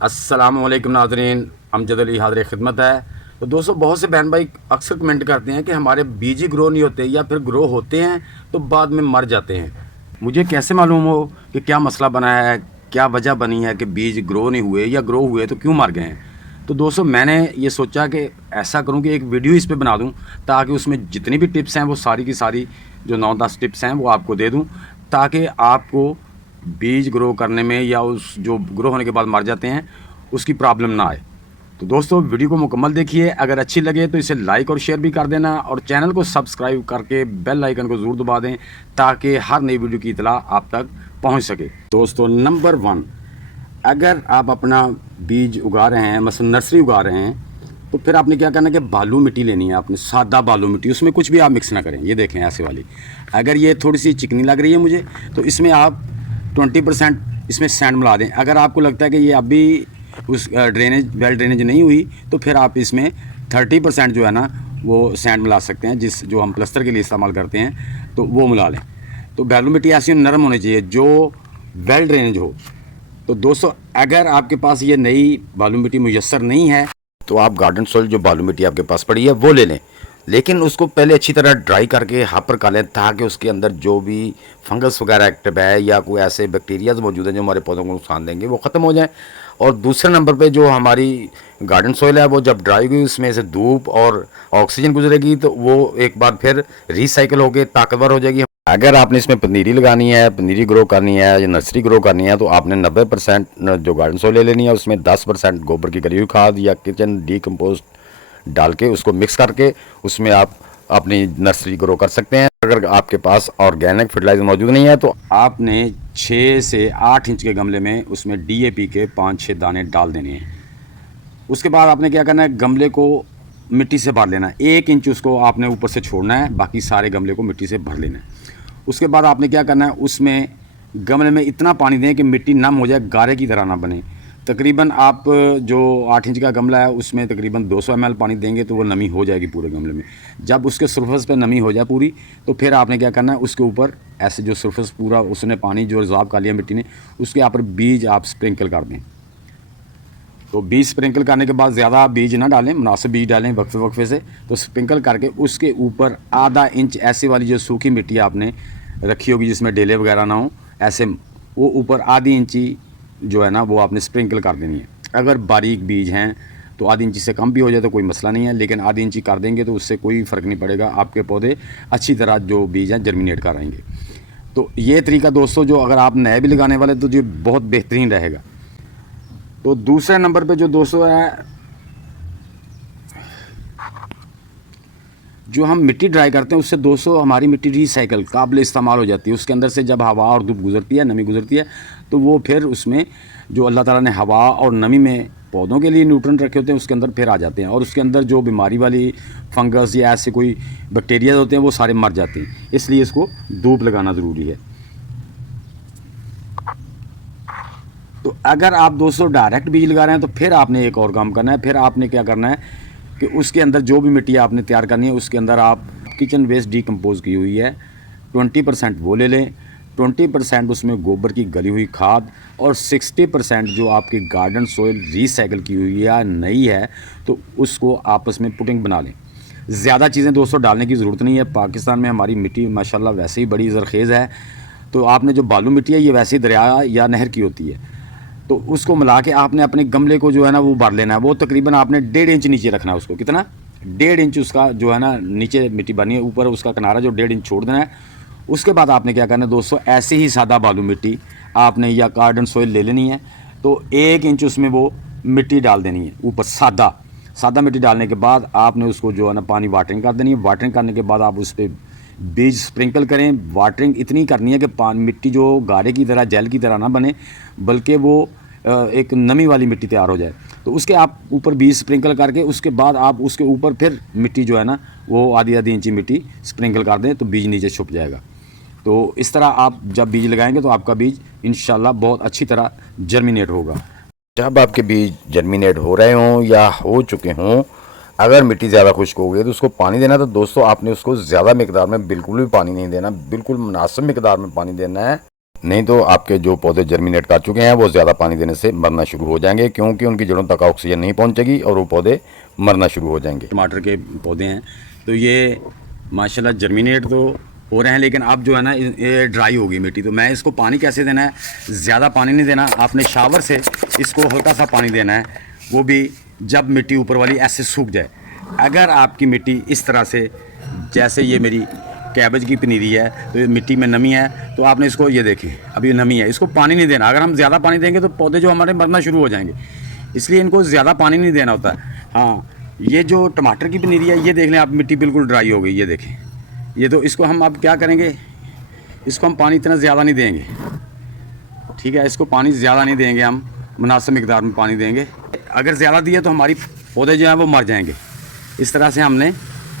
अस्सलामुअलैकुम नाज़रीन, अमजद अली हाज़िर खिदमत है। तो दोस्तों, बहुत से बहन भाई अक्सर कमेंट करते हैं कि हमारे बीज ही ग्रो नहीं होते या फिर ग्रो होते हैं तो बाद में मर जाते हैं। मुझे कैसे मालूम हो कि क्या मसला बना है, क्या वजह बनी है कि बीज ग्रो नहीं हुए या ग्रो हुए तो क्यों मर गए हैं। तो दोस्तों, मैंने ये सोचा कि ऐसा करूं कि एक वीडियो इस पे बना दूं ताकि उसमें जितनी भी टिप्स हैं वो सारी की सारी जो 9-10 टिप्स हैं वो आपको दे दूं, ताकि आपको बीज ग्रो करने में या उस जो ग्रो होने के बाद मर जाते हैं उसकी प्रॉब्लम ना आए। तो दोस्तों, वीडियो को मुकम्मल देखिए। अगर अच्छी लगे तो इसे लाइक और शेयर भी कर देना और चैनल को सब्सक्राइब करके बेल आइकन को ज़रूर दबा दें ताकि हर नई वीडियो की इतला आप तक पहुंच सके। दोस्तों, नंबर 1, अगर आप अपना बीज उगा रहे हैं, मसलन नर्सरी उगा रहे हैं, तो फिर आपने क्या करना है कि बालू मिट्टी लेनी है। आपने सादा बालू मिट्टी, उसमें कुछ भी आप मिक्स ना करें। ये देखें ऐसे वाली। अगर ये थोड़ी सी चिकनी लग रही है मुझे, तो इसमें आप 20% इसमें सैंड मिला दें। अगर आपको लगता है कि ये अभी उस वेल ड्रेनेज नहीं हुई, तो फिर आप इसमें 30% जो है ना वो सैंड मिला सकते हैं, जो हम प्लस्तर के लिए इस्तेमाल करते हैं, तो वो मिला लें। तो बालू मिट्टी ऐसी नरम होनी चाहिए जो वेल ड्रेनेज हो। तो दोस्तों, अगर आपके पास ये नई बालू मिट्टी मुयस्सर नहीं है तो आप गार्डन सॉइल जो बालू मिट्टी आपके पास पड़ी है वो ले लें, लेकिन उसको पहले अच्छी तरह ड्राई करके हाथ पर कर लें ताकि उसके अंदर जो भी फंगस वगैरह एक्टिव है या कोई ऐसे बैक्टीरियाज मौजूद हैं जो हमारे पौधों को नुकसान देंगे वो ख़त्म हो जाएं। और दूसरे नंबर पे जो हमारी गार्डन सॉइल है वो जब ड्राई हुई उसमें से धूप और ऑक्सीजन गुजरेगी तो वो एक बार फिर रिसाइकिल होकर ताकतवर हो जाएगी। अगर आपने इसमें पनीरी लगानी है, पनीरी ग्रो करनी है या नर्सरी ग्रो करनी है, तो आपने 90% जो गार्डन सॉइल ले लेनी है, उसमें 10% गोबर की गली हुई खाद या किचन डीकम्पोस्ट डाल के उसको मिक्स करके उसमें आप अपनी नर्सरी ग्रो कर सकते हैं। अगर आपके पास ऑर्गेनिक फर्टिलाइजर मौजूद नहीं है तो आपने 6 से 8 इंच के गमले में उसमें DAP के 5-6 दाने डाल देने हैं। उसके बाद आपने क्या करना है, गमले को मिट्टी से भर लेना है। 1 इंच उसको आपने ऊपर से छोड़ना है, बाकी सारे गमले को मिट्टी से भर लेना है। उसके बाद आपने क्या करना है, उसमें गमले में इतना पानी दें कि मिट्टी नम हो जाए, गारे की तरह ना बने। तकरीबन आप जो 8 इंच का गमला है उसमें तकरीबन 200 ml पानी देंगे तो वो नमी हो जाएगी पूरे गमले में। जब उसके सरफेस पे नमी हो जाए पूरी, तो फिर आपने क्या करना है, उसके ऊपर ऐसे जो सरफेस पूरा उसने पानी जो रिजॉल्व कर लिया मिट्टी ने, उसके यहाँ पर बीज आप स्प्रिंकल कर दें। तो बीज स्प्रिंकल करने के बाद ज़्यादा बीज ना डालें, मुनासिब बीज डालें वक्फे वक्फे से। तो स्प्रिंकल करके उसके ऊपर आधा इंच ऐसी वाली जो सूखी मिट्टी आपने रखी होगी जिसमें डेले वगैरह ना हो, ऐसे वो ऊपर आधी इंची जो है ना वो आपने स्प्रिंकल कर देनी है। अगर बारीक बीज हैं तो आधी इंची से कम भी हो जाए तो कोई मसला नहीं है, लेकिन आधी इंची कर देंगे तो उससे कोई फ़र्क नहीं पड़ेगा, आपके पौधे अच्छी तरह जो बीज हैं जर्मिनेट कर आएंगे। तो ये तरीका दोस्तों, जो अगर आप नए भी लगाने वाले तो ये बहुत बेहतरीन रहेगा। तो दूसरे नंबर पे जो दोस्तों है, जो हम मिट्टी ड्राई करते हैं उससे दोस्तों हमारी मिट्टी रिसाइकल काबिल इस्तेमाल हो जाती है। उसके अंदर से जब हवा और धूप गुजरती है, नमी गुजरती है, तो वो फिर उसमें जो अल्लाह ताला ने हवा और नमी में पौधों के लिए न्यूट्रिएंट रखे होते हैं उसके अंदर फिर आ जाते हैं, और उसके अंदर जो बीमारी वाली फंगस या ऐसे कोई बैक्टीरिया होते हैं वो सारे मर जाते हैं। इसलिए इसको धूप लगाना ज़रूरी है। तो अगर आप दोस्तों डायरेक्ट बीज लगा रहे हैं तो फिर आपने एक और काम करना है। फिर आपने क्या करना है कि उसके अंदर जो भी मिट्टी आपने तैयार करनी है उसके अंदर आप किचन वेस्ट डीकम्पोज की हुई है 20% वो ले लें, 20% उसमें गोबर की गली हुई खाद, और 60% जो आपकी गार्डन सॉइल रिसाइकिल की हुई है या नई है तो उसको आपस में पुटिंग बना लें। ज़्यादा चीज़ें दोस्तों डालने की ज़रूरत नहीं है। पाकिस्तान में हमारी मिट्टी माशाल्लाह वैसे ही बड़ी ज़रखेज़ है। तो आपने जो बालू मिट्टी है ये वैसे ही दरिया या नहर की होती है, तो उसको मिला के आपने अपने गमले को जो है ना वो भर लेना है। वो तकरीबन आपने 1.5 इंच नीचे रखना है उसको। कितना? 1.5 इंच उसका जो है ना नीचे मिट्टी भरनी है, ऊपर उसका किनारा जो 1.5 इंच छोड़ देना है। उसके बाद आपने क्या करना है दोस्तों, ऐसे ही सादा बालू मिट्टी आपने या गार्डन सॉइल ले लेनी है, तो 1 इंच उसमें वो मिट्टी डाल देनी है ऊपर, सादा सादा मिट्टी डालने के बाद आपने उसको जो है ना पानी वाटरिंग कर देनी है। वाटरिंग करने के बाद आप उस पर बीज स्प्रिंकल करें। वाटरिंग इतनी करनी है कि मिट्टी जो गारे की तरह जेल की तरह ना बने, बल्कि वो एक नमी वाली मिट्टी तैयार हो जाए। तो उसके आप ऊपर बीज स्प्रिंकल करके उसके बाद आप उसके ऊपर फिर मिट्टी जो है ना वो आधी आधी इंची मिट्टी स्प्रिंकल कर दें तो बीज नीचे छुप जाएगा। तो इस तरह आप जब बीज लगाएंगे तो आपका बीज इंशाल्लाह बहुत अच्छी तरह जर्मिनेट होगा। जब आपके बीज जर्मिनेट हो रहे हों या हो चुके हों, अगर मिट्टी ज़्यादा खुश्क हो गई तो उसको पानी देना, तो दोस्तों आपने उसको ज़्यादा मिकदार में बिल्कुल भी पानी नहीं देना, बिल्कुल मुनासिब मिकदार में पानी देना है। नहीं तो आपके जो पौधे जर्मिनेट कर चुके हैं वो ज़्यादा पानी देने से मरना शुरू हो जाएंगे, क्योंकि उनकी जड़ों तक ऑक्सीजन नहीं पहुंचेगी और वो पौधे मरना शुरू हो जाएंगे। टमाटर के पौधे हैं तो ये माशाल्लाह जर्मिनेट तो हो रहे हैं, लेकिन अब जो है ना ये ड्राई होगी मिट्टी। तो मैं इसको पानी कैसे देना है, ज़्यादा पानी नहीं देना, आपने शावर से इसको हल्का सा पानी देना है, वो भी जब मिट्टी ऊपर वाली ऐसे सूख जाए। अगर आपकी मिट्टी इस तरह से, जैसे ये मेरी कैबेज की पनीरी है तो ये मिट्टी में नमी है, तो आपने इसको, ये देखिए अभी नमी है, इसको पानी नहीं देना। अगर हम ज़्यादा पानी देंगे तो पौधे जो हमारे मरना शुरू हो जाएंगे, इसलिए इनको ज़्यादा पानी नहीं देना होता है। हाँ, ये जो टमाटर की पनीरी है, ये देख लें आप, मिट्टी बिल्कुल ड्राई हो गई, ये देखें। ये तो इसको हम अब क्या करेंगे, इसको हम पानी इतना ज़्यादा नहीं देंगे, ठीक है, इसको पानी ज़्यादा नहीं देंगे, हम मुनासिब मिकदार में पानी देंगे। अगर ज़्यादा दिया तो हमारी पौधे जो हैं वो मर जाएंगे। इस तरह से हमने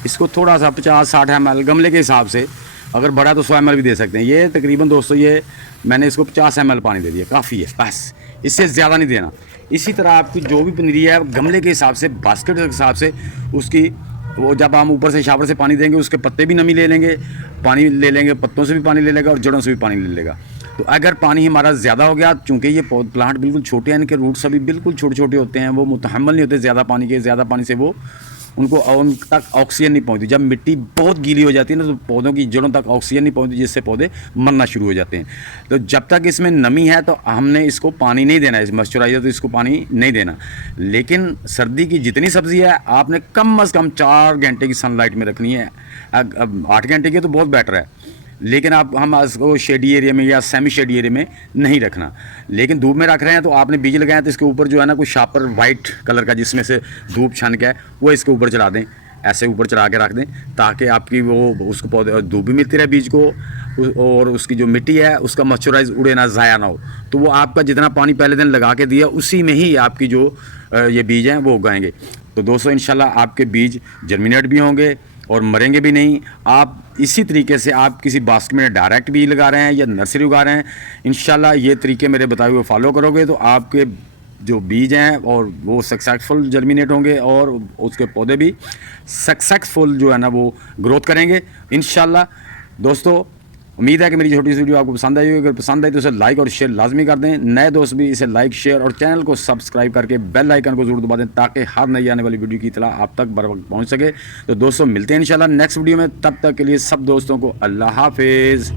इसको थोड़ा सा 50-60 ml गमले के हिसाब से, अगर बड़ा तो 100 ml भी दे सकते हैं। ये तकरीबन दोस्तों, ये मैंने इसको 50 ml पानी दे दिया, काफ़ी है, बस इससे ज़्यादा नहीं देना। इसी तरह आपकी जो भी पनीरी है गमले के हिसाब से, बास्केट के हिसाब से उसकी, वो जब हम ऊपर से शावर से पानी देंगे उसके पत्ते भी नमी ले लेंगे, पानी ले लेंगे, पत्तों से भी पानी ले लेगा और जड़ों से भी पानी ले लेगा। तो अगर पानी हमारा ज़्यादा हो गया, चूँकि ये प्लांट बिल्कुल छोटे हैं, इनके रूट्स अभी बिल्कुल छोटे छोटे होते हैं, वो मुतहम्मल नहीं होते ज़्यादा पानी के। ज़्यादा पानी से वो उनको उन तक ऑक्सीजन नहीं पहुंचती। जब मिट्टी बहुत गीली हो जाती है ना, तो पौधों की जड़ों तक ऑक्सीजन नहीं पहुंचती, जिससे पौधे मरना शुरू हो जाते हैं। तो जब तक इसमें नमी है तो हमने इसको पानी नहीं देना है, इस मॉइस्चराइजर, तो इसको पानी नहीं देना। लेकिन सर्दी की जितनी सब्ज़ी है आपने कम अज़ कम 4 घंटे की सनलाइट में रखनी है। अब 8 घंटे की तो बहुत बेटर है, लेकिन हम इसको शेडी एरिया में या सेमी शेडी एरिया में नहीं रखना। लेकिन धूप में रख रहे हैं तो आपने बीज लगाए तो इसके ऊपर जो है ना कोई शापर वाइट कलर का, जिसमें से धूप छन के है, वो इसके ऊपर चढ़ा दें, ऐसे ऊपर चढ़ा के रख दें, ताकि आपकी वो उसको पौधे धूप भी मिलती रहे बीज को, और उसकी जो मिट्टी है उसका मॉइस्चराइज उड़े ना, ज़ाया ना हो। तो वो आपका जितना पानी पहले दिन लगा के दिया उसी में ही आपकी जो ये बीज हैं वो उगाएंगे। तो दोस्तों इंशाल्लाह आपके बीज जर्मिनेट भी होंगे और मरेंगे भी नहीं। आप इसी तरीके से आप किसी बास्केट में डायरेक्ट बीज लगा रहे हैं या नर्सरी उगा रहे हैं, इंशाल्लाह ये तरीके मेरे बताए हुए फॉलो करोगे तो आपके जो बीज हैं और वो सक्सेसफुल जर्मिनेट होंगे और उसके पौधे भी सक्सेसफुल जो है ना वो ग्रोथ करेंगे इंशाल्लाह। दोस्तों उम्मीद है कि मेरी छोटी सी वीडियो आपको पसंद आई होगी। अगर पसंद आई तो इसे लाइक और शेयर लाजमी कर दें। नए दोस्त भी इसे लाइक, शेयर और चैनल को सब्सक्राइब करके बेल आइकन को जरूर दबा दें, ताकि हर नई आने वाली वीडियो की इत्तला आप तक बर वक्त पहुँच सके। तो दोस्तों मिलते हैं इंशाल्लाह नेक्स्ट वीडियो में, तब तक के लिए सब दोस्तों को अल्लाह हाफिज़।